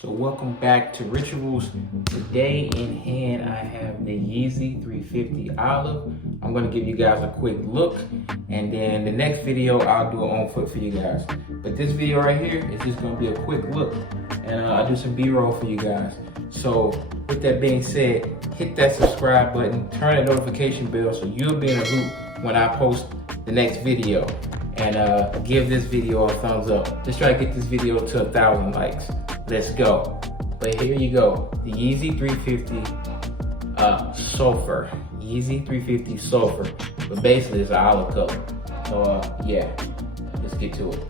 So welcome back to Rituals. Today in hand I have the Yeezy 350 Olive. I'm going to give you guys a quick look, and then the next video I'll do it on foot for you guys. But this video right here is just going to be a quick look, and I'll do some B-roll for you guys. So with that being said, hit that subscribe button, turn that notification bell so you'll be in a loop when I post the next video. And give this video a thumbs up. Let's try to get this video to 1,000 likes. Let's go. But here you go, the Yeezy 350 Sulfur. Yeezy 350 Sulfur. But basically it's an olive color. So yeah, let's get to it.